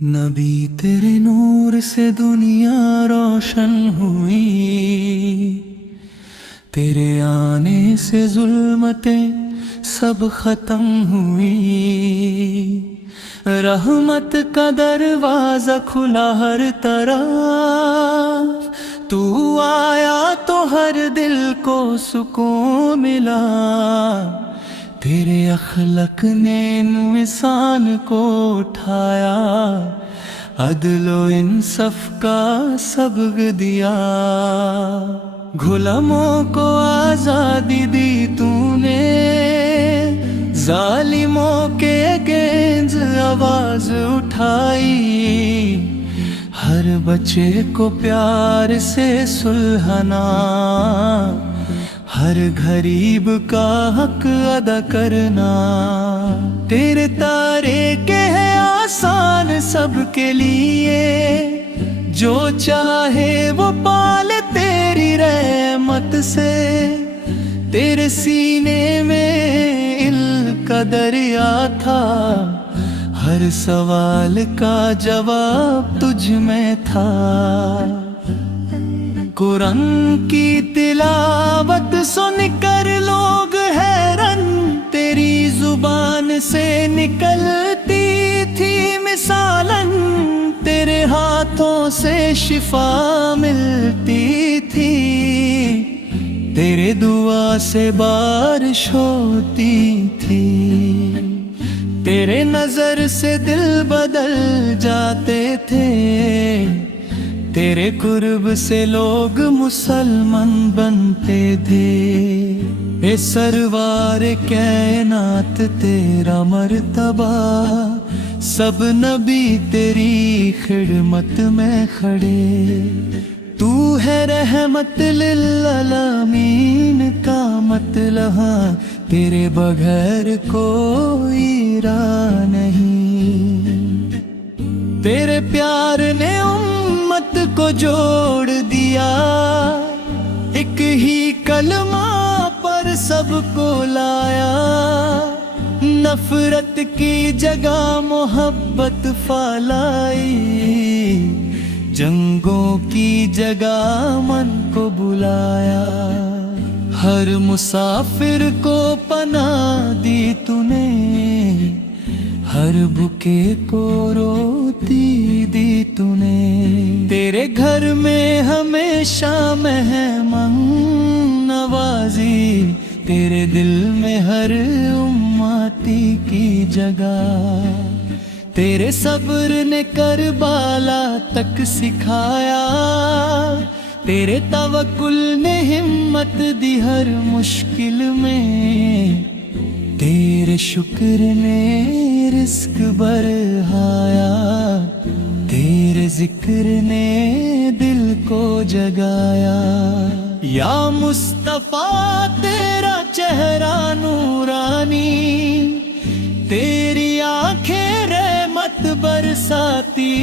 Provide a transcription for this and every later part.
نبی تیرے نور سے دنیا روشن ہوئی، تیرے آنے سے ظلمتیں سب ختم ہوئی، رحمت کا دروازہ کھلا ہر طرف، تو آیا تو ہر دل کو سکون ملا، تیرے اخلاق نے انسان کو اٹھایا، عدل و انصاف کا سبق دیا، غلاموں کو آزادی دی تو نے، ظالموں کے اگینسٹ آواز اٹھائی، ہر بچے کو پیار سے سلجھانا، ہر غریب کا حق ادا کرنا، تیرے تارے کے ہے آسان سب کے لیے، جو چاہے وہ پالے تیری رحمت سے، تیرے سینے میں علم کا دریا تھا، ہر سوال کا جواب تجھ میں تھا، قرآن کی تلاوت سن کر لوگ حیران، تیری زبان سے نکلتی تھی مثالاً، تیرے ہاتھوں سے شفا ملتی تھی، تیرے دعا سے بارش ہوتی تھی، تیرے نظر سے دل بدل جاتے تھے، تیرے قرب سے لوگ مسلمان بنتے تھے، اے سرور کائنات تیرا مرتبہ، سب نبی تیری خدمت میں کھڑے، تو ہے رحمت للعالمین کا مطلب، تیرے بغیر کوئی راہ نہیں، تیرے پیار نے امت کو جوڑ دیا، ایک ہی کلمہ پر سب کو لایا، نفرت کی جگہ محبت پھیلائی، جنگوں کی جگہ من کو بلایا، ہر مسافر کو پناہ دی تو نے، ہر بھوکے کو روٹی دی تو نے، تیرے گھر میں ہمیشہ مہمان نوازی، تیرے دل میں ہر امتی کی جگہ، تیرے صبر نے کربلا تک سکھایا، تیرے توکل نے ہمت دی ہر مشکل میں، تیرے شکر نے رزق بڑھایا، تیرے ذکر نے دل کو جگایا، یا مصطفیٰ تیرا چہرہ نورانی، تیری آنکھیں رحمت برساتی،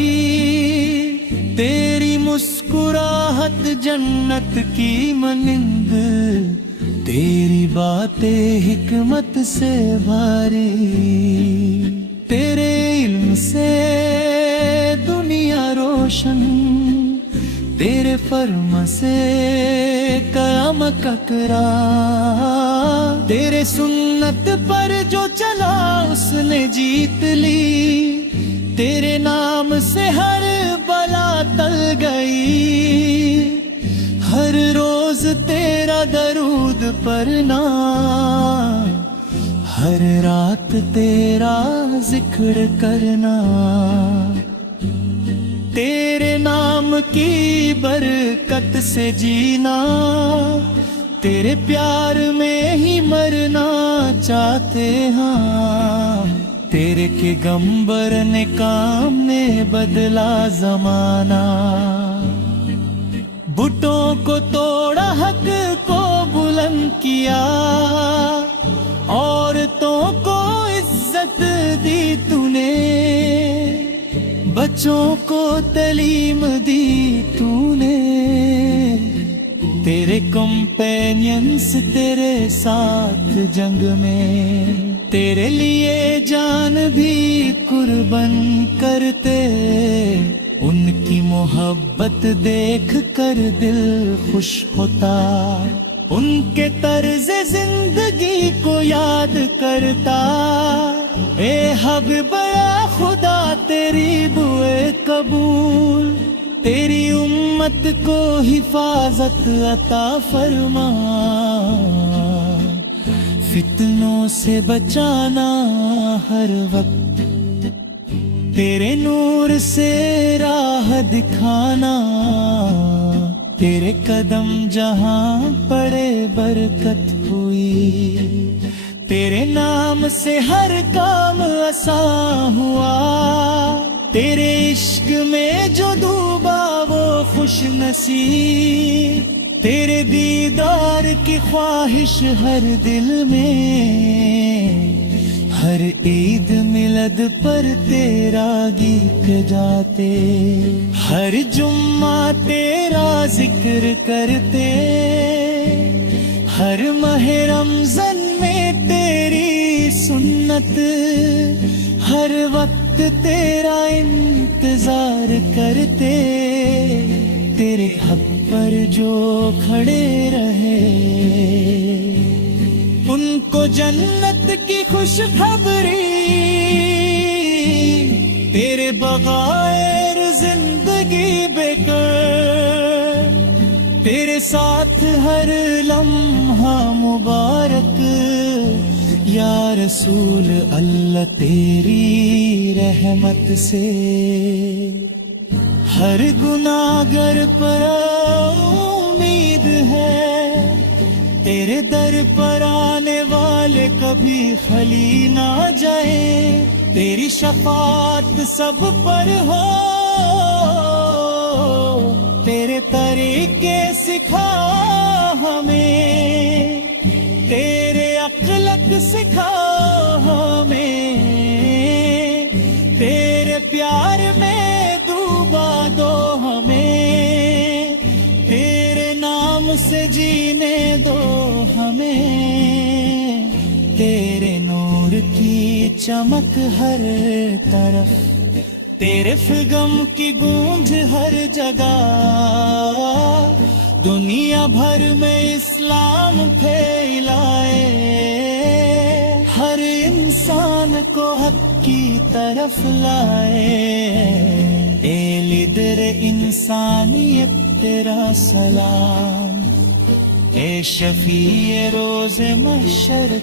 تیری مسکراہٹ جنت کی مانند، تیری باتیں حکمت سے بھری، تیرے علم سے دنیا روشن، تیرے فرم سے قیامت ککرا، تیرے سنت پر جو چلا اس نے جیت لی، تیرے نام سے ہر بلا ٹل گئی، ہر روز تیرا درود پڑھنا، ہر رات تیرا ذکر کرنا، تیرے نام کی برکت سے جینا، تیرے پیار میں ہی مرنا چاہتے ہاں، تیرے کے گمبر نے کام نے بدلا زمانہ، بتوں کو توڑا حق کو بلند کیا، عورتوں کو عزت دی تو نے، بچوں کو تعلیم دی تو نے، تیرے تیرے کمپینینس تیرے ساتھ جنگ میں، تیرے لیے جان بھی قربان کرتے، ان کی محبت دیکھ کر دل خوش ہوتا، ان کے طرز زندگی کو یاد کرتا، اے حق بڑا خدا تیری دعائے قبول، تیری امت کو حفاظت عطا فرما، فتنوں سے بچانا ہر وقت، تیرے نور سے راہ دکھانا، تیرے قدم جہاں پڑے برکت ہوئی، تیرے نام سے ہر کام آسان ہوا، تیرے عشق میں جو ڈوبا وہ خوش نصیب، تیرے دیدار کی خواہش ہر دل میں، ہر عید ملد پر تیرا گیت جاتے، ہر جمعہ تیرا ذکر کرتے، ہر ماہ رمضان میں تیری سنت، ہر وقت تیرا انتظار کرتے، تیرے حق پر جو کھڑے رہے ان کو جنت کی خوشخبری، تیرے بغیر زندگی بیکار، تیرے ساتھ ہر لمحہ مبارک، یا رسول اللہ تیری رحمت سے ہر گناہگار پر امید ہے، تیرے در پر آنے والے کبھی خالی نہ جائے، تیری شفاعت سب پر ہو، تیرے طریقے سکھا ہمیں، تیرے اخلاق سکھا ہمیں، تیرے پیار میں ڈوبا دو ہمیں، تیرے نام سے جینے دو ہمیں، تیرے نور کی چمک ہر طرف، تیرے غم کی گونج ہر جگہ، دنیا بھر میں اسلام پھیلائے، ہر انسان کو حق کی طرف لائے، اے لیڈر انسانیت تیرا سلام، اے شفیع روز محشر